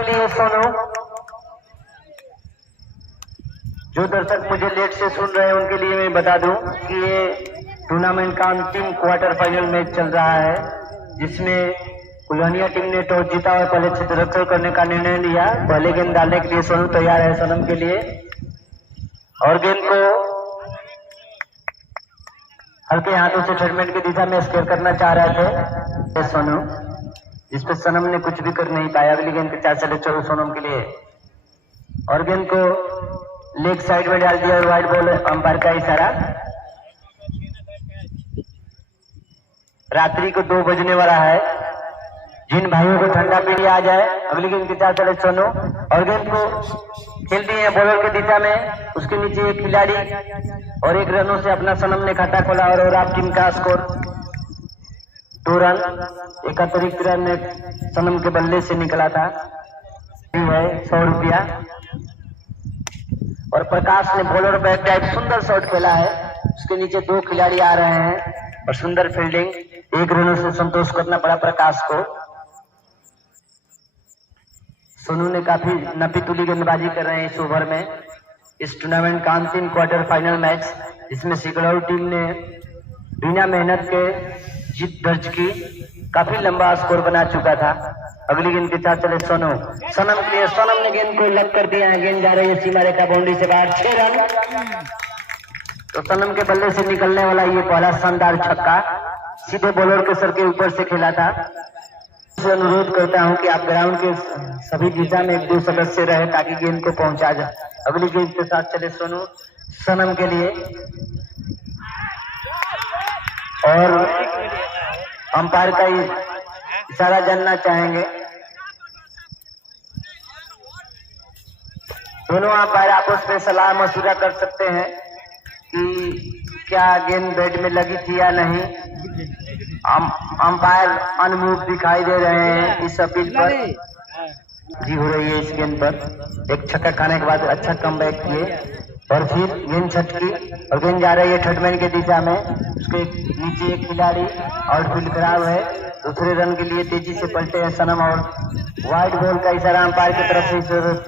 के लिए सोनू, जो दर्शक मुझे लेट से सुन रहे हैं उनके लिए मैं बता दूं कि ये टूर्नामेंट का अंतिम क्वार्टर फाइनल मैच चल रहा है, जिसमें कुल्हानिया टीम ने टॉस जीता और पहले क्षेत्ररक्षण करने का निर्णय लिया। पहले गेंद डालने के लिए सोनू तैयार है सनम के लिए, और गेंद को हल्के हाथों से टूर्नामेंट की दिशा में स्केयर करना चाह रहे थे सोनू, जिस पे सनम ने कुछ भी कर नहीं पाया। अगली गेंद के 4 चले चलो सोनम के लिए, और गेंद को लेग साइड में डाल दिया और वाइड बॉल अंपायर का इशारा। रात्रि को 2 बजने वाला है, जिन भाइयों को ठंडा पीने आ जाए। अगली गेंद के 4 चले सोनू, और गेंद को खेल दी है बॉलर की दिशा में, उसके नीचे एक खिलाड़ी, और 1 रनों से अपना सनम ने खाता खोला और आप टीम का स्कोर 2 रन। एक अतिरिक्त रन सनम के बल्ले से निकला था, है 100 रुपया। और प्रकाश ने बॉलर बैक टाइप सुंदर शॉट खेला है, उसके नीचे 2 खिलाड़ी आ रहे हैं और सुंदर फील्डिंग। 1 रनों से संतोष करना पड़ा प्रकाश को। सोनू ने काफी नपी तुली गेंदबाजी कर रहे हैं इस ओवर में। इस टूर्नामेंट का अंतिम क्वार्टर फाइनल मैच, जिसमें सिकलौर टीम ने बिना मेहनत के जीत दर्ज की, काफी लंबा स्कोर बना चुका था। अगली गेंद के साथ चले सोनू, सनम के लिए, सनम ने गेंद को लग कर दिया है, गेंद जा रही है सीमा रेखा बाउंड्री से बाहर, 6 रन। तो सनम के बल्ले से निकलने वाला ये पहला शानदार छक्का सीधे बॉलर के सर के ऊपर से खेला था। से अनुरोध करता हूं कि आप ग्राउंड के सभी दिशा में 1-2 सदस्य रहे ताकि गेंद को पहुंचा जाए। अगली गेंद के साथ चले सोनू, सनम के लिए, और अंपायर का इशारा जानना चाहेंगे। दोनों अंपायर आपस में सलाह मशुरा कर सकते हैं कि क्या गेंद बैट में लगी थी या नहीं। अंपायर अनमूव दिखाई दे रहे हैं इस अपील पर। जी हो रही है इस गेंद पर। एक छक्का खाने के बाद अच्छा कमबैक किए, और फिर गेंद छटकी और गेंद जा रही है थर्डमैन की दिशा में, उसके नीचे एक खिलाड़ी, आउटफील्ड खराब है। दूसरे रन के लिए तेजी से पलटे हैं सनम, और वाइड बॉल का इशारा अंपायर की तरफ से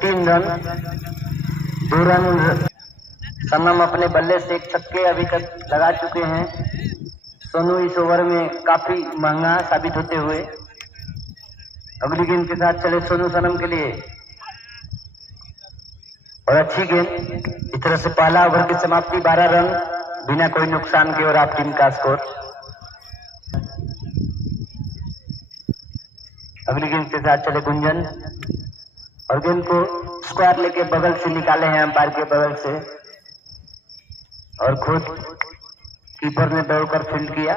3 रन, 2 रन। सनम अपने बल्ले से 1 छक्के अभी तक लगा चुके हैं। सोनू इस ओवर में काफी महंगा साबित होते हुए। अगली गेंद के साथ चले सोनू सनम के लिए, और अच्छी गेंद। इस तरह से पहला ओवर की समाप्ति 12 रन बिना कोई नुकसान के, और आप टीम का स्कोर। अगली गेंद के साथ चले गुंजन, और गेंद को स्क्वायर लेके बगल से निकाले हैं अंपायर के बगल से, और खुद कीपर ने दौड़कर फील्ड किया।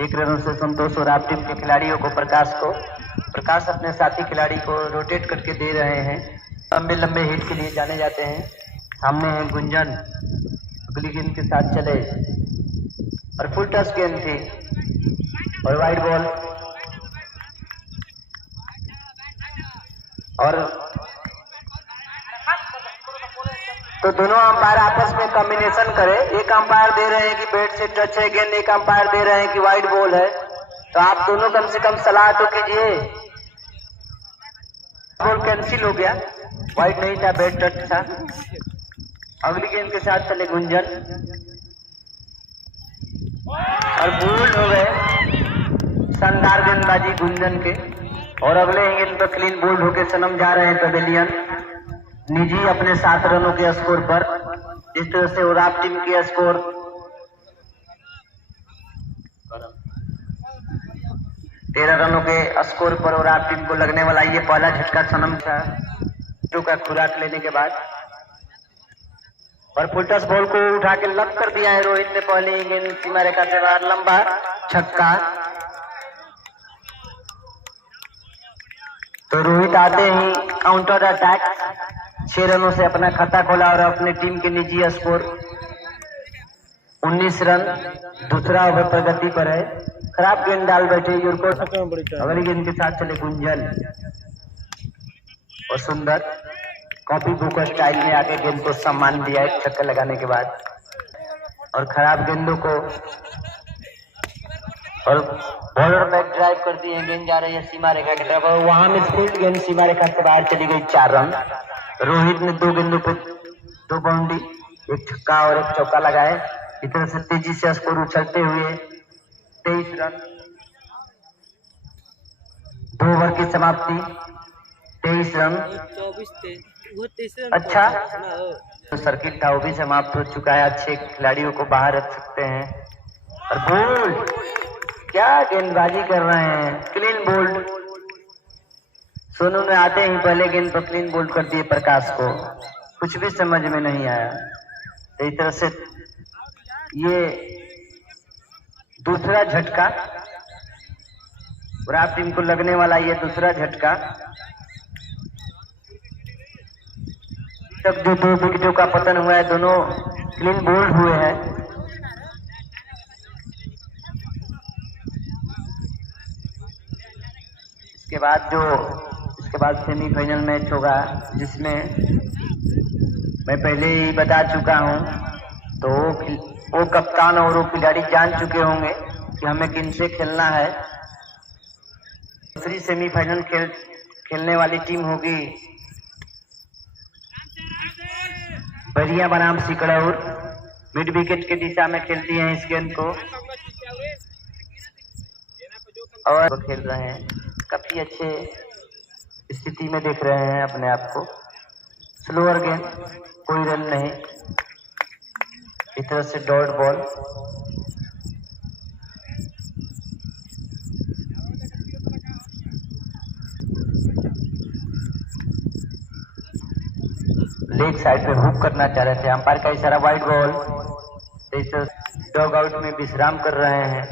1 रनों से संतोष, और आप टीम के खिलाड़ियों को प्रकाश अपने साथी खिलाड़ी को रोटेट करके दे रहे हैं। लंबे लंबे हिट के लिए जाने जाते हैं। सामने है गुंजन, अगली गेंद के साथ चले, और फुल टच गेंद थी और वाइड बॉल। और तो दोनों अंपायर आपस में कॉम्बिनेशन करे। एक अंपायर दे रहे हैं कि बैट से टच है गेंद, एक अंपायर दे रहे हैं कि वाइड बॉल है। तो आप दोनों कम से कम सलाह तो कीजिए। बॉल कैंसिल हो गया, वाइड नहीं था, बैट टच था। अगली गेंद के साथ चले गुंजन, और बोल्ड हो गए। शानदार गेंदबाजी गुंजन के, और अगले गेंद पर क्लीन बोल्ड होकर सनम जा रहे हैं पवेलियन निजी अपने 7 रनों के स्कोर पर। इस तरह से उराव टीम के स्कोर 13 रनों के स्कोर पर उराव टीम को लगने वाला ये पहला झटका सनम था जो का खुराक लेने के बाद। और फुलटस बॉल को उठा के लग कर दिया है रोहित ने। पहले गेंद सीमा रेखा से बाहर, लंबा छक्का। तो रोहित आते ही काउंटर अटैक 6 रनों से अपना खाता खोला, और अपने टीम के निजी स्कोर 19 रन। दूसरा ओवर प्रगति पर है। खराब गेंद डाल बैठे यूरको। अगली गेंद के साथ चले गुंजन, और सुंदर कॉपी बुक स्टाइल में आके गेंद को सम्मान दिया एक छक्का लगाने के बाद। और खराब गेंदों को और बॉलर बैक ड्राइव कर दी है, गेंद जा रही है सीमा रेखा की तरफ और वहां मिसफील्ड, गेंद सीमा रेखा से बाहर चली गई। 4 रन। रोहित ने 2 गेंदों पे 2 बाउंड्री, एक छक्का और एक चौका लगाए। इस तरह से तेजी से स्कोर उछलते हुए 23 रन। 2 ओवर की समाप्ति, 23 रन। अच्छा तो सर्किट था वो भी समाप्त हो चुका है। अच्छे खिलाड़ियों को बाहर रख सकते हैं। और बोल्ड, क्या गेंदबाजी कर रहे हैं, क्लीन बोल्ड। सोनू ने आते ही पहले गेंद पर क्लीन बोल्ड कर दिए प्रकाश को, कुछ भी समझ में नहीं आया। तो इस तरह से ये दूसरा झटका विराट टीम को लगने वाला, ये दूसरा झटका। तब जो 2 विकेटों का पतन हुआ है, दोनों क्लीन बोल्ड हुए हैं। इसके बाद सेमीफाइनल मैच होगा, जिसमें मैं पहले ही बता चुका हूं। तो वो कप्तान और वो खिलाड़ी जान चुके होंगे कि हमें किनसे खेलना है। दूसरी सेमीफाइनल खेलने वाली टीम होगी बरिया बनाम सिकड़ौर। मिड विकेट के दिशा में खेलती हैं इस गेंद को और खेल रहे हैं। काफी अच्छे स्थिति में देख रहे हैं अपने आप को। स्लोअर गेंद, कोई रन नहीं। इस तरह से डॉट बॉल। लेग साइड पे हुक करना चाह रहे थे, अंपायर का इशारा वाइड बॉल। इस डॉग आउट में विश्राम कर रहे हैं।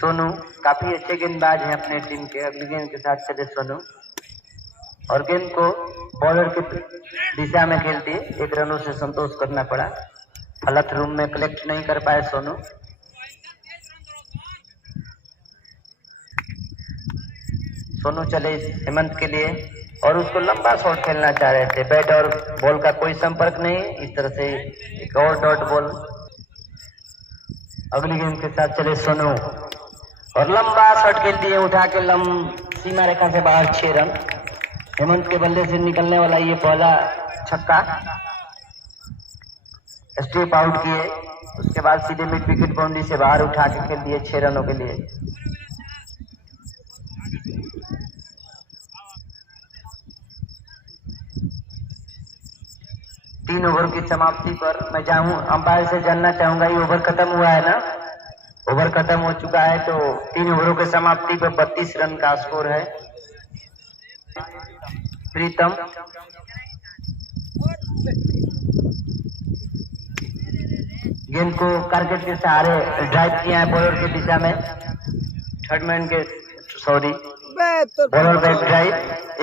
सोनू काफी अच्छे गेंदबाज हैं अपने टीम के। अगली गेंद के साथ चले सोनू और गेंद को बॉलर की दिशा में खेल दिए। 1 रनों से संतोष करना पड़ा। फलत रूम में कलेक्ट नहीं कर पाए सोनू। सोनू चले हेमंत के लिए और उसको लंबा शॉट खेलना चाह रहे थे। बैट और बॉल का कोई संपर्क नहीं। इस तरह से एक और डॉट बॉल। अगली गेंद के साथ चले सोनू और लंबा शॉट खेल दिए उठा के सीमा रेखा से बाहर। 6 रन। हेमंत के बल्ले से निकलने वाला ये पहला छक्का। स्टेप आउट किए, उसके बाद सीधे मिड विकेट बाउंड्री से बाहर उठा के खेल दिए 6 रनों के लिए। तीन ओवर की समाप्ति पर मैं चाहूं अंपायर से जानना चाहूंगा, ये ओवर खत्म हुआ है ना? ओवर खत्म हो चुका है। तो 3 ओवरों की समाप्ति पर 32 रन का स्कोर है। प्रीतम गेंद को टारगेट के सहारे ड्राइव किया है बॉलर की दिशा में। Bowler back drive.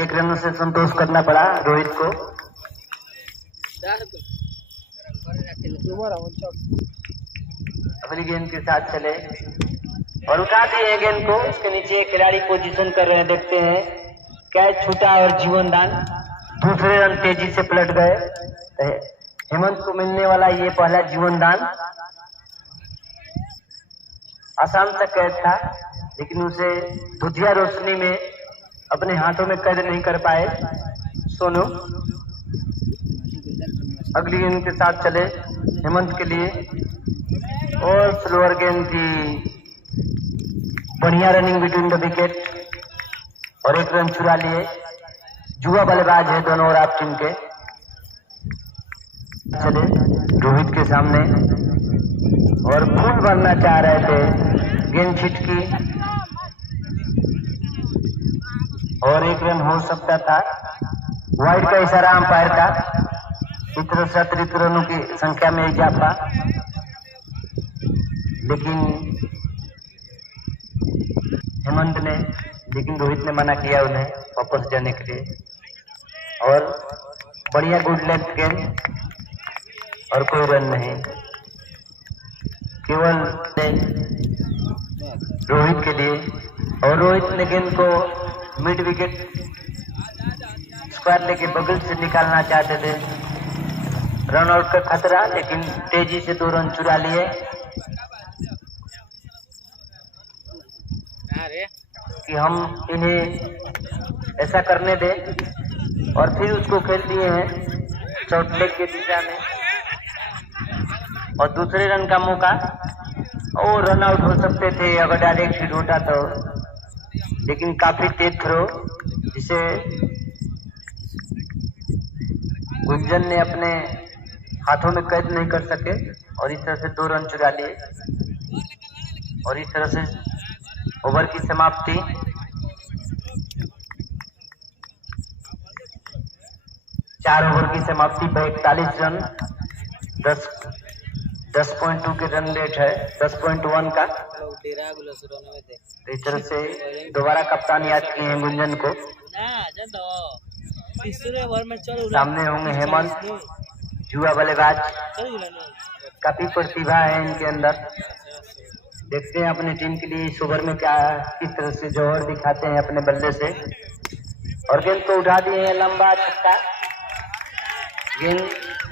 1 रन से संतोष करना पड़ा रोहित को। अगली गेंद के साथ चले और उठा दिए गेंद को। उसके नीचे खिलाड़ी पोजीशन कर रहे हैं, देखते हैं कैच छूटा और जीवनदान। दूसरे रन तेजी से पलट गए। हेमंत को मिलने वाला ये पहला जीवनदान। आसान सा कैच था, लेकिन उसे धुंधिया रोशनी में अपने हाथों में कैद नहीं कर पाए सोनू। अगली गेंद के साथ चले हेमंत के लिए और स्लोअर गेंद थी। बढ़िया रनिंग बिटवीन द विकेट और 1 रन चुरा लिए। जुआ बल्लेबाज है दोनों और आप टीम के। चले रोहित के सामने और फूल बनना चाह रहे थे। गेंद छिटकी और 1 रन हो सकता था। वाइड का इशारा अंपायर का। इतना 37 रनों की संख्या में इजाफा, लेकिन हेमंत ने रोहित ने मना किया उन्हें वापस जाने के लिए। और बढ़िया गुड लेंथ गेंद और कोई रन नहीं। केवल रोहित के लिए। और रोहित ने गेंद को मिड विकेट स्क्वायर लेके बगल से निकालना चाहते थे। रन आउट का खतरा, लेकिन तेजी से 2 रन चुरा लिए। कि हम इन्हें ऐसा करने दें, और फिर उसको खेल दिए हैं शॉर्ट लेग के दिशा में, और दूसरे रन का मौका, और रन आउट हो सकते थे अगर डायरेक्ट हिट होता तो, लेकिन काफी तेज थ्रो जिसे गुंजन ने अपने हाथों में कैद नहीं कर सके, और इस तरह से 2 रन चुरा लिए, और इस तरह से ओवर की समाप्ति। चार ओवर की समाप्ति पर 41 रन, 10.2 के रन रेट है, 10.1 का। तो इस तरह से दोबारा कप्तान याद किए हैं गुंजन को। सामने होंगे हेमंत, युवा बल्लेबाज, काफी प्रतिभा है इनके अंदर। देखते हैं अपनी टीम के लिए इस ओवर में क्या किस तरह से जौहर दिखाते हैं अपने बल्ले से। और गेंद को उठा दिए हैं, लंबा छक्का, गेंद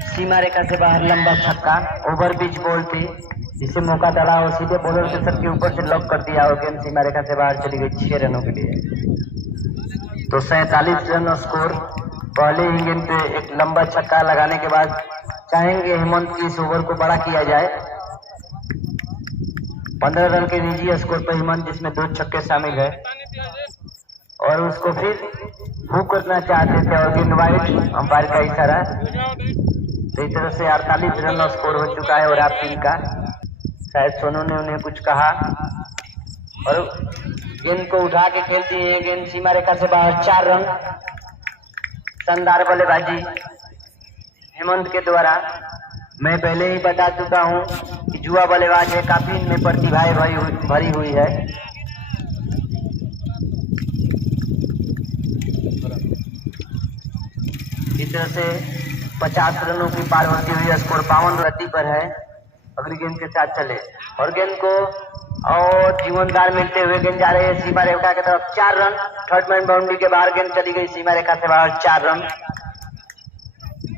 सीमा रेखा से बाहर, लंबा छक्का, ओवर पिच बॉल थी जिसे मौका डाला और सीधे बॉलर के सर के ऊपर से लॉक कर दिया और गेंद सीमा रेखा से बाहर चली गई 6 रनों के लिए। तो 47 रन स्कोर। पहले ही गेंद पे एक लंबा छक्का लगाने के बाद चाहेंगे हेमंत की इस ओवर को बड़ा किया जाए। 15 रन के निजी स्कोर पर हेमंत, जिसमें 2 छक्के शामिल है, और उसको फिर हुक करना चाहते थे और गेंद वाइड, अंपायर का इशारा। तो इस तरह से 48 रन स्कोर हो चुका है और आप टीम का, शायद सोनू ने उन्हें कुछ कहा, और गेंद को उठा के खेल दिए हैं, गेंद सीमा रेखा से बाहर, 4 रन। शानदार बल्लेबाजी हेमंत के द्वारा। मैं पहले ही बता चुका हूं कि युवा बल्लेबाज है, काफी इनमें प्रतिभाएं भरी हुई है। इस तरह से 50 रनों की पार होती हुई स्कोर 52 रति पर है। अगली गेंद के साथ चले, और गेंद को और जीवनदार मिलते हुए गेंद जा रही है सीमा रेखा की तरफ, 4 रन। थर्ड मैन बाउंड्री के बाहर गेंद चली गई सीमा रेखा से बाहर, 4 रन।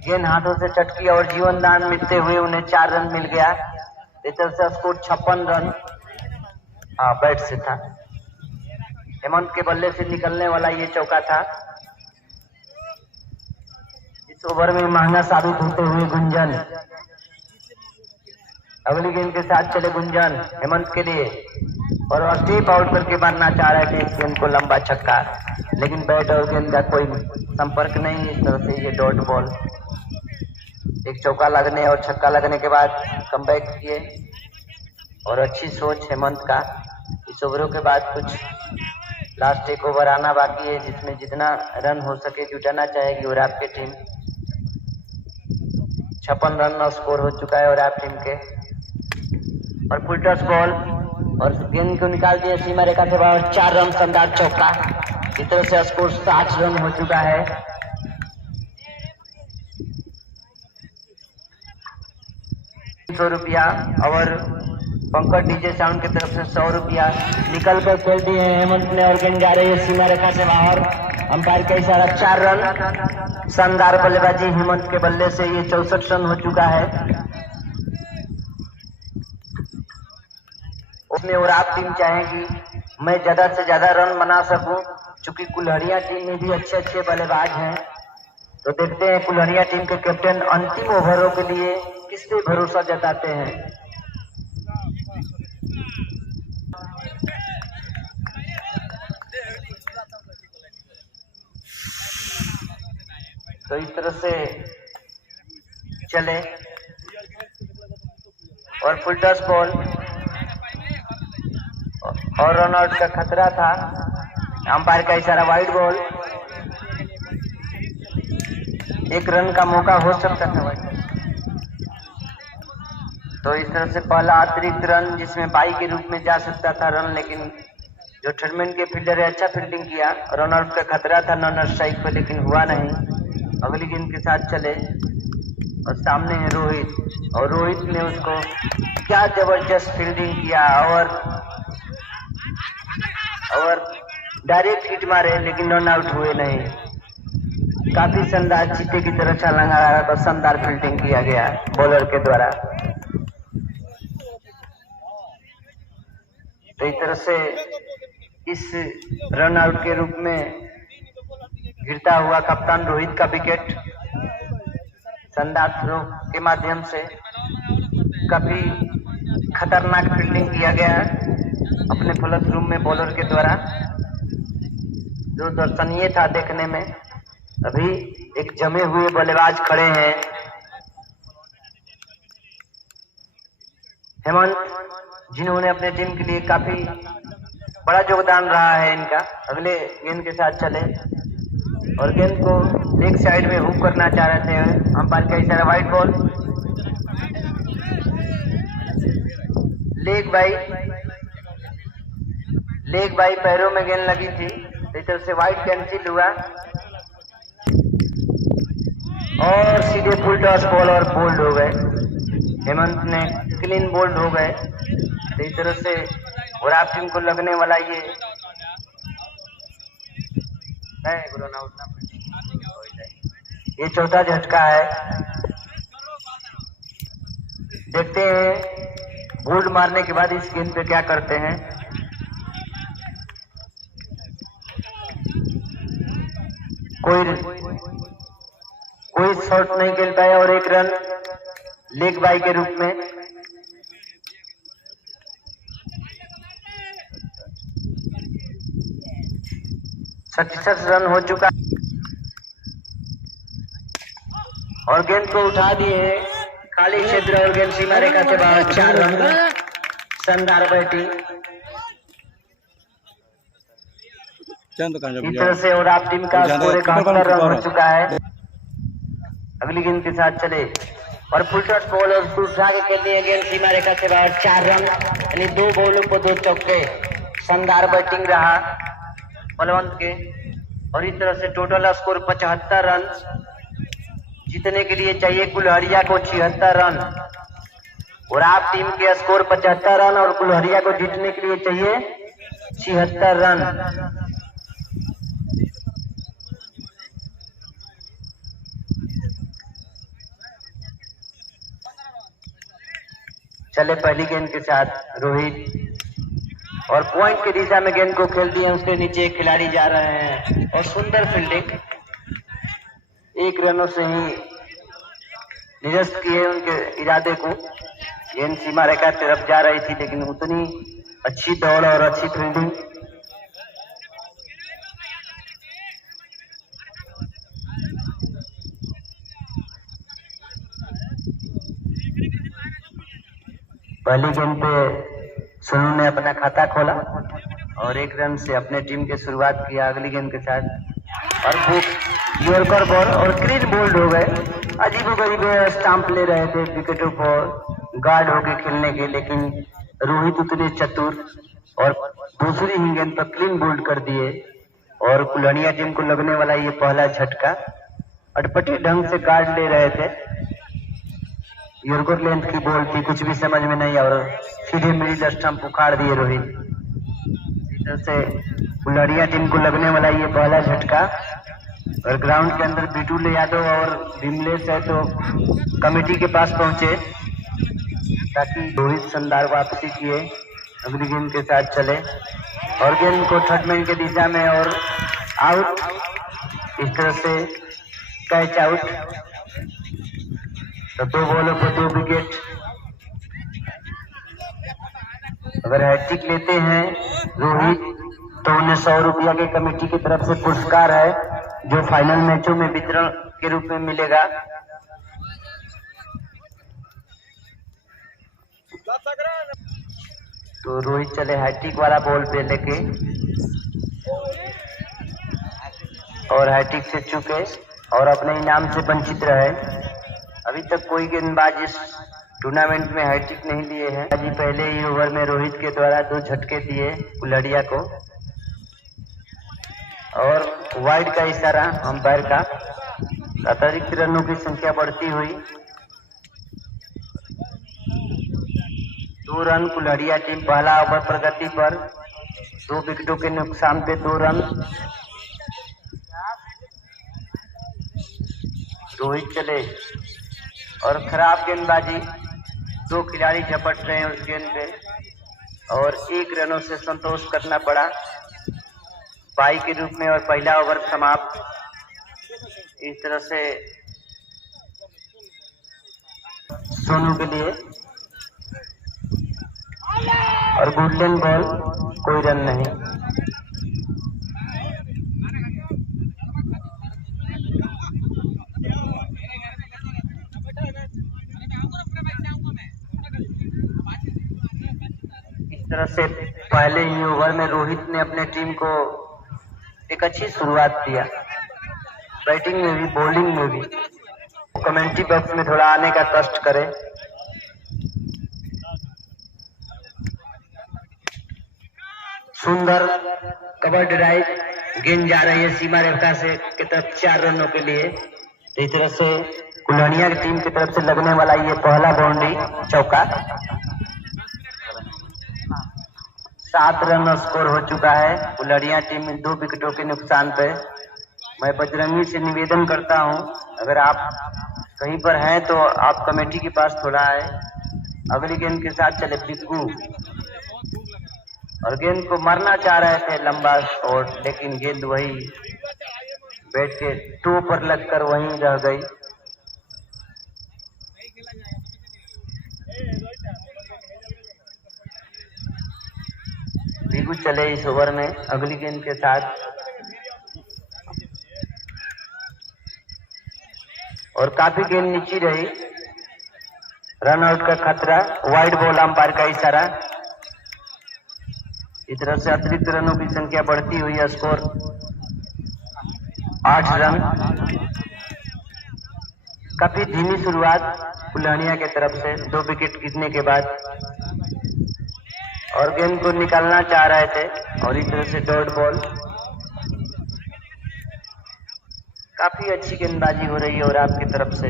गेंद हाथों से चटकी और जीवनदान मिलते हुए उन्हें 4 रन मिल गया। इस तरह से स्कोर 56 रन बैट से था। हेमंत के बल्ले से निकलने वाला ये चौका था। इस ओवर में महंगा साबित होते हुए गुंजन। अगली गेंद के साथ चले गुंजन हेमंत के लिए, और स्टेप आउट करके मारना चाह रहे थे इस गेंद को, लंबा छक्का, लेकिन बैट और गेंद का कोई संपर्क नहीं। इस तरह से ये डॉट बॉल। एक चौका लगने और छक्का लगने के बाद कमबैक किए, और अच्छी सोच हेमंत का। इस ओवरों के बाद कुछ लास्ट एक ओवर आना बाकी है, जिसमें जितना रन हो सके जुटाना चाहेगी और आपकी टीम। 56 रन स्कोर हो चुका है और आप टीम के, और फुल टॉस बॉल, और गेंद को निकाल दिया सीमा रेखा से बाहर, 4 रन, शानदार चौका। इस तरह से स्कोर 60 रन हो चुका है। ₹100 और पंकज डीजे साउंड की तरफ से ₹100 निकल कर खेल दिए हैं हेमंत ने, और गेंद जा रही है सीमा रेखा से बाहर, अंपायर का इशारा, 4 रन। शानदार बल्लेबाजी हेमंत के बल्ले से, ये 64 रन हो चुका है उसमें। और आप टीम चाहेगी मैं ज्यादा से ज्यादा रन बना सकूं, चूंकि कुल्हड़िया टीम में भी अच्छे अच्छे बल्लेबाज हैं। तो देखते हैं कुल्हड़िया टीम के कैप्टन अंतिम ओवरों के लिए किस पे भरोसा जताते हैं। तो इस तरह से चले, और फुल टॉस बॉल, और रन आउट का खतरा था, अंपायर का इशारा, वाइड बॉल, 1 रन का मौका हो सकता था वाइड। तो इस तरह से पहला अतिरिक्त रन, जिसमें 22 के रूप में जा सकता था रन, लेकिन जो टूर्नामेंट के फील्डर है अच्छा फील्डिंग किया। रन आउट का खतरा था नॉन स्ट्राइक पर, लेकिन हुआ नहीं। अगली गेंद के साथ चले, और सामने है रोहित, और रोहित ने उसको क्या जबरदस्त फील्डिंग किया, और डायरेक्ट हिट मारे, लेकिन रन आउट हुए नहीं। काफी शानदार चीते की तरह छलांग लगा कर शानदार फील्डिंग किया गया बॉलर के द्वारा। तो इस तरह से इस रन आउट के रूप में गिरता हुआ कप्तान रोहित का विकेट शानदार थ्रो के माध्यम से काफी खतरनाक फील्डिंग किया गया है अपने फलत रूम में बॉलर के द्वारा, जो दर्शनीय था देखने में। अभी एक जमे हुए बल्लेबाज खड़े हैं, हेमंत, जिन्होंने अपने टीम के लिए काफी बड़ा योगदान रहा है इनका। अगले गेंद के साथ चले और गेंद को एक साइड में हुक करना चाह रहे थे अंपायर का इशारा, वाइड बॉल, लेग बाई पैरों में गेंद लगी थी, इस तरफ से वाइड कैंसिल हुआ और सीधे फुल टॉस बॉल और बोल्ड हो गए। हेमंत ने क्लीन बोल्ड हो गए, इस तरह से और आप टीम को लगने वाला ये चौथा झटका है। देखते हैं बोल्ड मारने के बाद इस गेंद पे क्या करते हैं। कोई शॉट नहीं खेल पाया और एक रन लेग बाई के रूप में। सत्ताईस रन हो चुका और गेंद को उठा दिए खाली क्षेत्र और गेंद सीमा रेखा से बाहर, 4 रन। शानदार बैटिंग इस तरह से और आप टीम का स्कोर 71 रन हो चुका है। अगली गेंद के साथ चले और फुल टॉस बॉल और फुल उठा के खेल दिए, गेंद सीमा रेखा से बाहर, 4 रन, यानी 2 बॉलों को 2 चौके। शानदार बैटिंग रहा बलवंत के और इस तरह से टोटल स्कोर 75 रन। जीतने के लिए चाहिए कुल्हड़िया को 76 रन और आप टीम के स्कोर 75 रन और कुल्हड़िया को जीतने के लिए चाहिए 76 रन। चले पहली गेंद के साथ रोहित और पॉइंट की दिशा में गेंद को खेल दिए, उसके नीचे एक खिलाड़ी जा रहे हैं और सुंदर फील्डिंग, 1 रनों से ही निरस्त किए उनके इरादे को। गेंद सीमा रेखा की तरफ जा रही थी लेकिन उतनी अच्छी दौड़ और अच्छी फील्डिंग। पहली गेंद पे सोनू ने अपना खाता खोला और 1 रन से अपने टीम की शुरुआत किया। अगली गेंद के साथ और यॉर्कर बॉल और क्लीन बोल्ड हो गए। अजीबोगरीब स्टंप ले रहे थे विकेटों पर गार्ड होके खेलने के, लेकिन रोहित उतने चतुर और दूसरी ही गेंद पर क्लीन बोल्ड कर दिए और कुल्हड़िया टीम को लगने वाला ये पहला झटका। अटपटे ढंग से गार्ड ले रहे थे, यॉर्कर लेंथ की बॉल थी, कुछ भी समझ में नहीं और सीधे मिडिल स्टंप उखाड़ दिए रोहित। इस तरह से कुल्हड़िया टीम को लगने वाला ये पहला झटका और ग्राउंड के अंदर बिटूल यादव और विमलेश है तो कमेटी के पास पहुंचे ताकि रोहित शानदार वापसी किए। अगली गेंद के साथ चले और गेंद को थर्ड मैन की दिशा में और आउट, इस तरह से कैच आउट। तो 2 बॉलों पर 2 विकेट। अगर हैट्रिक लेते हैं रोहित तो उन्हें 100 रुपया के कमेटी की तरफ से पुरस्कार है जो फाइनल मैचों में वितरण के रूप में मिलेगा। तो रोहित चले हैट्रिक वाला बॉल पे लेके और हैट्रिक से चूके और अपने इनाम से वंचित रहे। अभी तक कोई गेंदबाज इस टूर्नामेंट में हैट्रिक नहीं लिए हैं। अभी पहले ही ओवर में रोहित के द्वारा 2 झटके दिए कुल्हड़िया को और वाइड का इशारा अंपायर का। अतिरिक्त रनों की संख्या बढ़ती हुई 2 रन कुल्हड़िया टीम पहला ओवर प्रगति पर, 2 विकेटों के नुकसान पे 2 रन। रोहित चले और खराब गेंदबाजी, 2 खिलाड़ी झपट रहे हैं उस गेंद पे और 1 रनों से संतोष करना पड़ा। बाई के रूप में और पहला ओवर समाप्त। इस तरह से सोनू के लिए और गोल्डन बॉल, कोई रन नहीं। इस तरह से पहले ही ओवर में रोहित ने अपने टीम को एक अच्छी शुरुआत किया, बैटिंग में भी बॉलिंग में भी। कमेंट्री बॉक्स में थोड़ा आने का कष्ट करें। सुंदर कवर ड्राइव, गेंद जा रही है सीमा रेखा से की तरफ 4 रनों के लिए। तो इस तरह से कुल्हड़िया की टीम की तरफ से लगने वाला ये पहला बाउंड्री चौका। 7 रन स्कोर हो चुका है कुल्हड़िया टीम में 2 विकेटों के नुकसान पे। मैं बजरंगी से निवेदन करता हूं, अगर आप कहीं पर हैं तो आप कमेटी के पास थोड़ा आए। अगली गेंद के साथ चले बिग्गू, और गेंद को मारना चाह रहे थे लंबा शॉट, लेकिन गेंद वही बैट के टो पर लगकर वहीं रह गई। बिग्गू चले इस ओवर में अगली गेंद के साथ, और काफी गेंद नीचे रही। रन आउट का खतरा, वाइड बॉल, अंपायर का इशारा। इस तरह से अतिरिक्त रनों की संख्या बढ़ती हुई है, स्कोर 8 रन। काफी धीमी शुरुआत कुल्हड़िया की तरफ से 2 विकेट गिरने के बाद, और गेंद को निकालना चाह रहे थे, और इस तरह से डॉट बॉल। काफी अच्छी गेंदबाजी हो रही है और आपकी तरफ से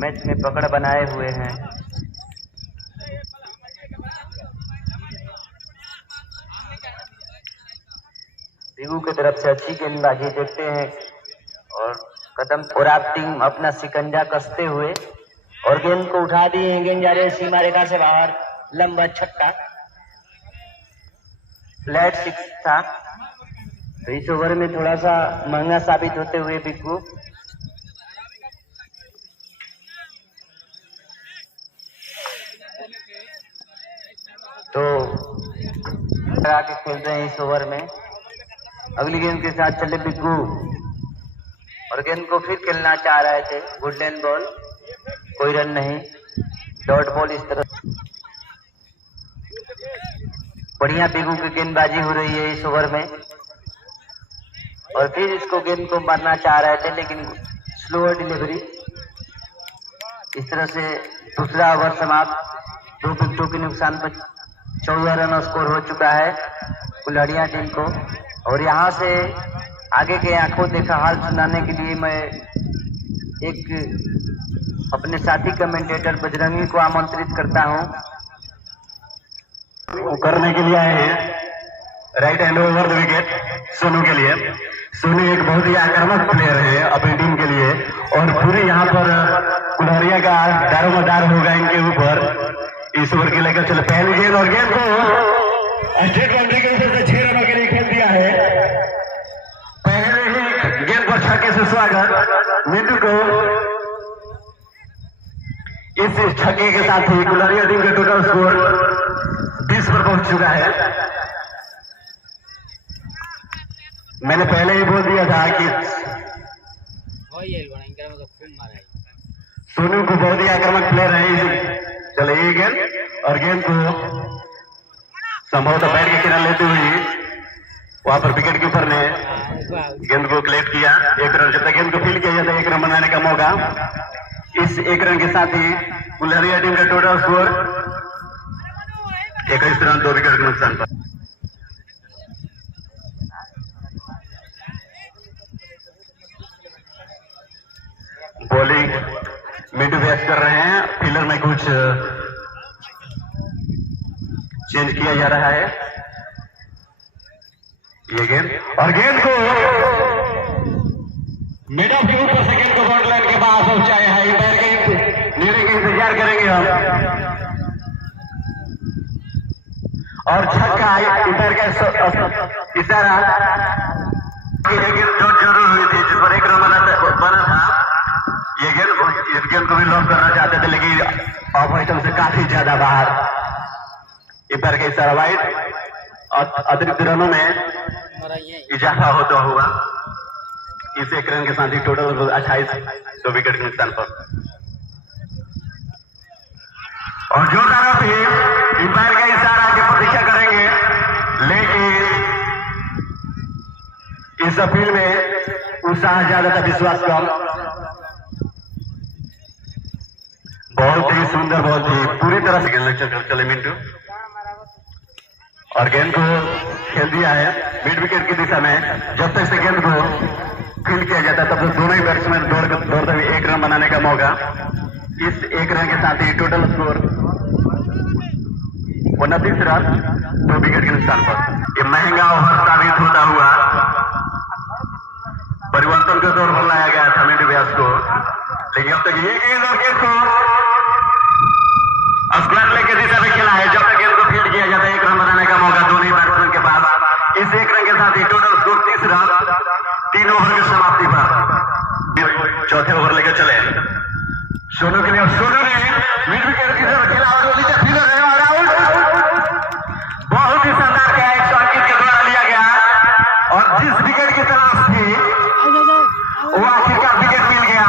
मैच में पकड़ बनाए हुए हैं। बिग्गू की तरफ से अच्छी गेंदबाजी देखते हैं, और कदम और आप टीम अपना शिकंजा कसते हुए, और गेंद को उठा दिए हैं। गेंद जा रही है सीमा रेखा से बाहर, लंबा छक्का, फ्लैट 6 था। तो इस ओवर में थोड़ा सा महंगा साबित होते हुए बिग्गू। तो आगे खेल रहे हैं इस ओवर में। अगली गेंद के साथ चले बिग्गू, और गेंद को फिर खेलना चाह रहे थे, गोल्डन बॉल, कोई रन नहीं। Dot ball. इस तरह बढ़िया बिग्गू की गेंदबाजी हो रही है इस ओवर में, और फिर इसको गेंद को मारना चाह रहे थे, लेकिन स्लो डिलीवरी। इस तरह से दूसरा ओवर समाप्त। 2 विकेटों के नुकसान पर 14 रन स्कोर हो चुका है कुल्हड़िया टीम को। और यहाँ से आगे के आंखों देखा हाल सुनाने के लिए मैं एक अपने साथी कमेंटेटर बजरंगी को आमंत्रित करता हूँ। करने के लिए आए हैं right hand over the wicket Sonu के लिए। सोनू एक बहुत ही आक्रामक प्लेयर है अपनी टीम के लिए, और पूरी यहाँ पर कुल्हड़िया का दारोमदार होगा इनके ऊपर। इस ओवर के लेकर चले पहली गेंद, और गेंद को स्टेट बाउंड्री के ऊपर से 6 रनों के लिए खेल दिया है। पहले ही गेंद पर छक्के से स्वागत मिंटू को। इस छक्के के साथ ही कुल्हड़िया टीम का टोटल स्कोर 20 पर पहुंच चुका है। मैंने पहले ही बोल दिया था कि सोनू को बहुत ही आक्रामक प्लेयर है। चले ये गेंद, और गेंद को संभवतः बैट के किनारे लेते हुए वहां पर विकेट कीपर ने गेंद को कलेक्ट किया। 1 रन, जब तक गेंद को फील्ड किया जाता है 1 रन बनाने का मौका। इस 1 रन के साथ ही कुल्हड़िया टीम का टोटल स्कोर 21 रन 2 विकेट के नुकसान पर। बॉलिंग मिड बैट कर रहे हैं, फील्डर में कुछ चेंज किया जा रहा है। ये गेंद, और गेंद को मिड ऑफ के ऊपर से गेंद को बॉर्डर लाइन के बाहर पहुंचाए हैं। इंपायर के निर्णय का इंतजार करेंगे हम। और छक्का इधर का इशारा जो जरूर हुई थी जिस पर एक रन बना था। ये गेंद को भी लॉस करना चाहते थे लेकिन ऑपोजिशन से काफी ज्यादा बाहर। इधर का इशारा वाइड अतिरिक्त रनों में इजाफा होता हुआ इस एक रन के साथ ही टोटल 28 2 विकेट के नुकसान पर। और जोरदार अपील अंपायर का इशारा की प्रतीक्षा करेंगे लेकिन इस अपील में उत्साह ज्यादा था, विश्वास कम। बहुत ही सुंदर बॉल थी, पूरी तरह से गेंद चले मिंटू और गेंद को खेल दिया है मिड विकेट की दिशा में। जब तक से गेंद को फील्ड किया जाता तब तक दोनों ही बैट्समैन दौड़ते हुए एक रन बनाने का मौका। इस एक रन के साथ ही टोटल स्कोर 29 रन 2 विकेट के नुकसान पर। ये महंगा ओवर साबित होता हुआ परिवर्तन के तौर पर लाया गया था मिंटू व्यास को, लेकिन अब तक ये गेंद और गेंद को स्क्वायर लेग की दिशा में खेला है। जब तक गेंद को फील्ड किया जाता है एक रन बनाने का मौका दोनों ही बैट्समैन के पास। इस एक रन के साथ ही टोटल स्कोर 30 रन 3 ओवर की समाप्ति पर। चौथे ओवर लेकर चले सोनू के लिए। सोनू ने मिड विकेट की तरफ खेला और फील्डर है और आउट। बहुत ही शानदार कैच अंकित के द्वारा लिया गया और जिस विकेट की तलाश थी वो आखिरकार विकेट मिल गया।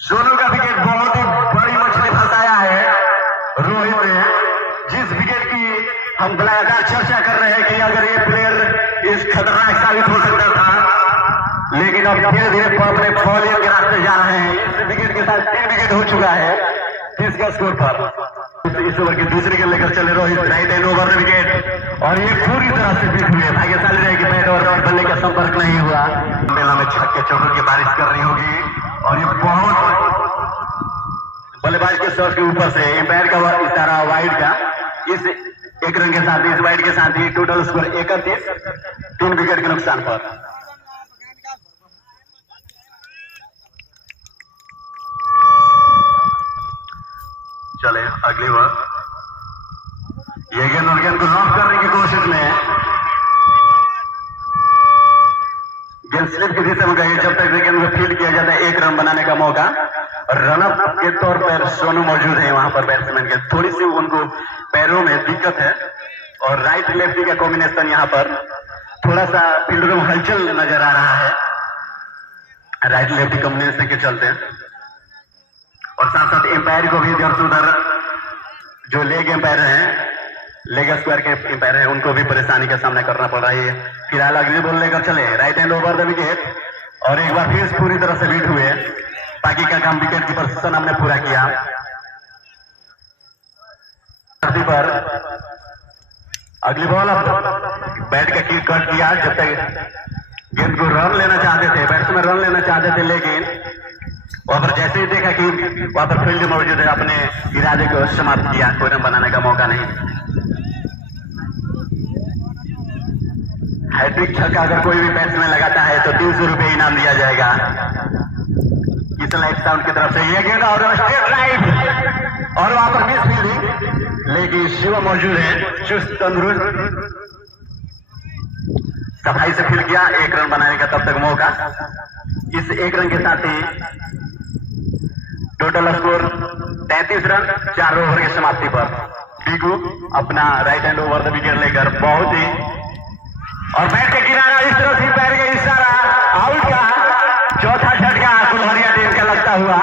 सोनू का विकेट बहुत ही बड़ी मछली फंसाया है रोहित ने। जिस विकेट की हम लगातार चर्चा कर रहे हैं कि अगर ये प्लेयर इस खतरनाक साबित हो सकता था, लेकिन अब धीरे धीरे अपने बॉलिंग के रास्ते जा रहे हैं। इस विकेट के साथ 3 विकेट हो चुका है 30 का स्कोर पर। इस ओवर की दूसरी गेंद लेकर चले Rohit, right hand over wicket और ये पूरी तरह से बीट हुए। भाग्यशाली रहे कि बैट और बल्ले का संपर्क नहीं हुआ। मेला में छक्के चौकों की बारिश कर रही होगी और ये बहुत बल्लेबाज के शॉट के ऊपर से एम्पायर का इशारा वाइड का। इस एक रन के साथ इस वाइड के साथ ही टोटल स्कोर 31 3 विकेट के नुकसान पर। चले अगली बार ये गेंद और गेंद को लॉक करने की कोशिश में गेंद स्लिप की दिशा में गई। जब तक गेंद को फील्ड किया जाता है एक रन बनाने का मौका। रनअप के तौर पर सोनू मौजूद है वहां पर बैट्समैन के। थोड़ी सी उनको पैरों में दिक्कत है और राइट लेफ्टी का कॉम्बिनेशन यहाँ पर थोड़ा सा फील्डर में हलचल नजर आ रहा है राइट लेफ्टी कॉम्बिनेशन के चलते। और साथ साथ एम्पायर को भी इधर से उधर जो लेग एम्पायर हैं, लेग स्क्वायर के एम्पायर हैं, उनको भी परेशानी का सामना करना पड़ रहा है। फिलहाल अगली बॉल लेकर चले right hand over the wicket और एक बार फिर पूरी तरह से बीट हुए। बाकी का काम विकेट की पोजीशन हमने पूरा किया। पर अगली बॉल अब बैट का किक कट किया। जब तक गेंद को रन लेना चाहते थे, बैट्समैन रन लेना चाहते थे, लेकिन वहां पर जैसे ही देखा कि वहां पर फील्ड मौजूद है अपने इरादे को समाप्त किया। कोई रन बनाने का मौका नहीं। हैट्रिक छक्का अगर कोई भी बैट्समैन लगाता है तो 300 रुपये इनाम दिया जाएगा। इस लाइट साउंड की तरफ से ये गेंद और स्ट्रेट लाइट और वहां पर मिस फील्डिंग, लेकिन शिव मौजूद है चुस्त तंदुरुस्त, सफाई से फील्ड किया। एक रन बनाने का तब तक मौका। इस एक रन के साथ ही टोटल स्कोर 33 रन 4 ओवर की समाप्ति पर। बीगू अपना right hand over the wicket लेकर बहुत ही और बैट के किनारा इस तरह से पैर का इशारा आउट का। चौथा झटका कुल्हरिया टीम का लगता हुआ।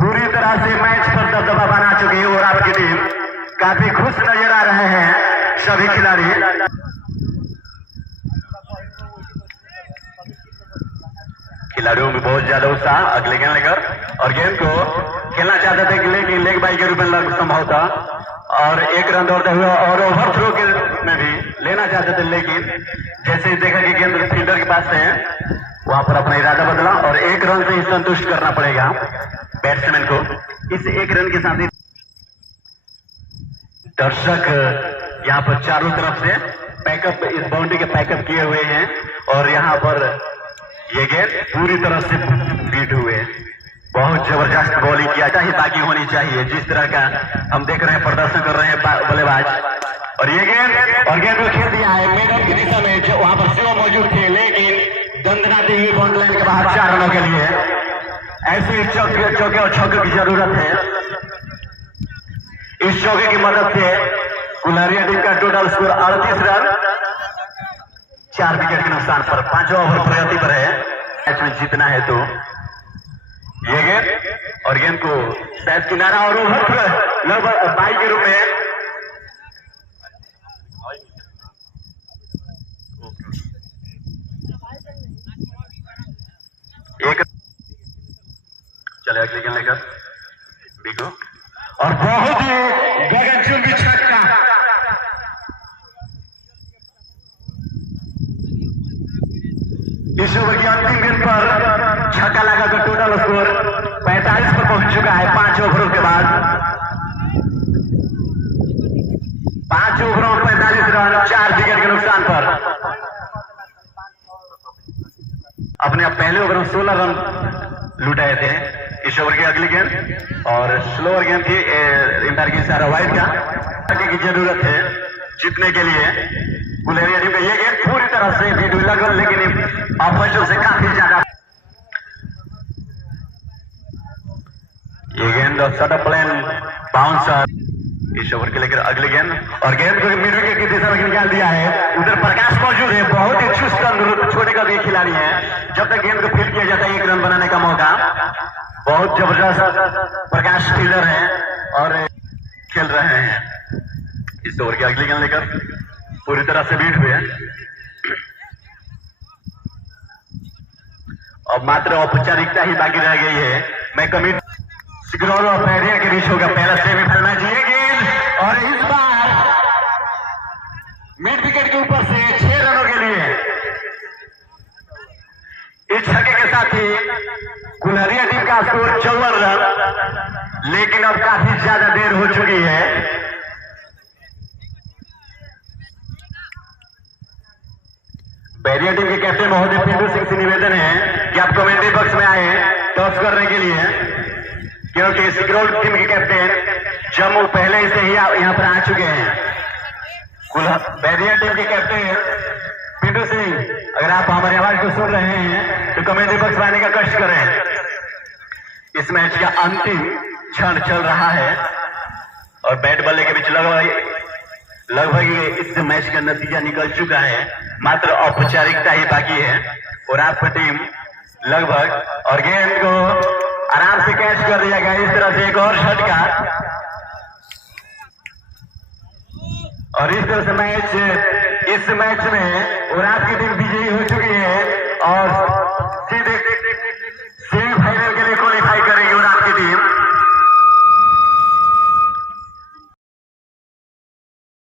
पूरी तरह से मैच पर दबदबा बना चुकी है और आपकी टीम काफी खुश नजर आ रहे हैं सभी खिलाड़ी। खिलाड़ियों में बहुत ज्यादा उत्साह अगले गेंद लेकर और गेंद को खेलना चाहते थे लेकिन लेग बाई के रूप में लग संभव था और एक रन दौड़ते हुए और ओवर थ्रो के में भी लेना चाहते थे, लेकिन जैसे ही देखा कि गेंद फील्डर के पास है वहां पर अपना इरादा बदला और एक रन से ही संतुष्ट करना पड़ेगा बैट्समैन को। इस एक रन के साथ ही दर्शक यहाँ पर चारों तरफ से पैकअप इस बाउंड्री के पैकअप किए हुए हैं और यहाँ पर ये गेंद पूरी तरह से बीट हुए। बहुत जबरदस्त बॉलिंग किया चाहिए ताकि होनी चाहिए। जिस तरह का हम देख रहे हैं प्रदर्शन कर रहे हैं बल्लेबाज, और ये गेंद को खेल दिया है मेडन की दिशा में, जो वहां पर शिव मौजूद थे, लेकिन दंदनाती हुई बाउंड्री लाइन के बाहर 4 रनों के लिए। ऐसे चौके और छक्के की जरूरत है। इस चौके की मदद से कुल्हारिया टीम का टोटल स्कोर 38 रन 4 विकेट के नुकसान पर 5 ओवर प्रगति पर है। मैच में जीतना है तो ये गेंद, और गेंद को शायद किनारा और ओवर लगभग 22 के रूप में एक चले अगली गेंद लेकर बिगो, और बहुत ही गगनचुंबी छक्का। इस ओवर की अंतिम गेंद पर छक्का लगाकर टोटल स्कोर 45 पर पहुंच चुका है 5 ओवरों के बाद। 5 ओवरों में 45 रन 4 विकेट के नुकसान पर। अपने पहले ओवर में 16 रन लुटाए थे। इस ओवर की अगली गेंद और स्लोअर गेंद थी इंपायर की सारा वाइड का की जरूरत है जीतने के लिए कुल्हारिया टीम को। ये गेंद पूरी तरह से भी लगभग, लेकिन ऑपोजिशन से काफी ज्यादा। ये गेंद शॉर्ट प्लेन बाउंसर। इस ओवर के लेकर अगली गेंद, और गेंद को मिड विकेट की दिशा में निकाल दिया है। उधर प्रकाश मौजूद है, बहुत ही चुस्त अनुरूप छोटे का भी खिलाड़ी है। जब तक गेंद को फील्ड किया जाता है 1 रन बनाने का मौका। बहुत जबरदस्त प्रकाश फील्डर है और खेल रहे हैं। इस ओवर की अगली गेंद लेकर पूरी तरह से बीट हुए। और मात्र औपचारिकता ही बाकी रह गई है। मैं कमिटी सिकरौल और बैरिया के बीच होगा पहला सेमीफाइनल मैच। ये गेंद, और इस बार मिड विकेट के ऊपर से 6 रनों के लिए। इस छक्के के साथ ही कुल्हारिया टीम का स्कोर 54 रन, लेकिन अब काफी ज्यादा देर हो चुकी है। बैरिया टीम के कैप्टन महोदय पिंटू सिंह से निवेदन है कि आप कमेंट्री बॉक्स में आए टॉस करने के लिए, क्योंकि सिकरौल टीम के कैप्टन जम्मू पहले से ही यहाँ पर आ चुके हैं। बैरिया टीम के कैप्टन पिंटू सिंह, अगर आप हमारी आवाज को सुन रहे हैं तो कमेंट्री बॉक्स में आने का कष्ट करें। इस मैच का अंतिम क्षण चल रहा है और बैट बल्ले के बीच लगभग इस मैच का नतीजा निकल चुका है। मात्र औपचारिकता ही बाकी है और आपकी टीम लगभग, और गेंद को आराम से कैच कर दिया गया। इस तरह से एक और झटका, और इस तरह से इस मैच में और आपकी टीम विजयी हो चुकी है।